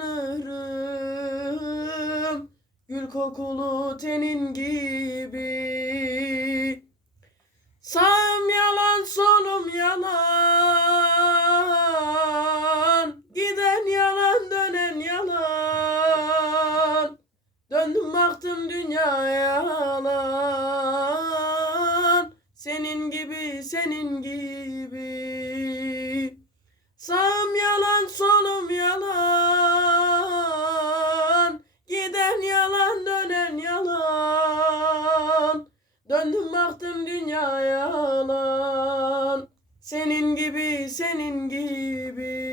tanırım Gül kokulu tenin gibi. Sağım yalan solum yalan. Giden yalan dönen yalan. Döndüm baktım dünya yalan. Senin gibi senin gibi. Sağım yalan solum Döndüm baktım dünya yalan. Senin gibi senin gibi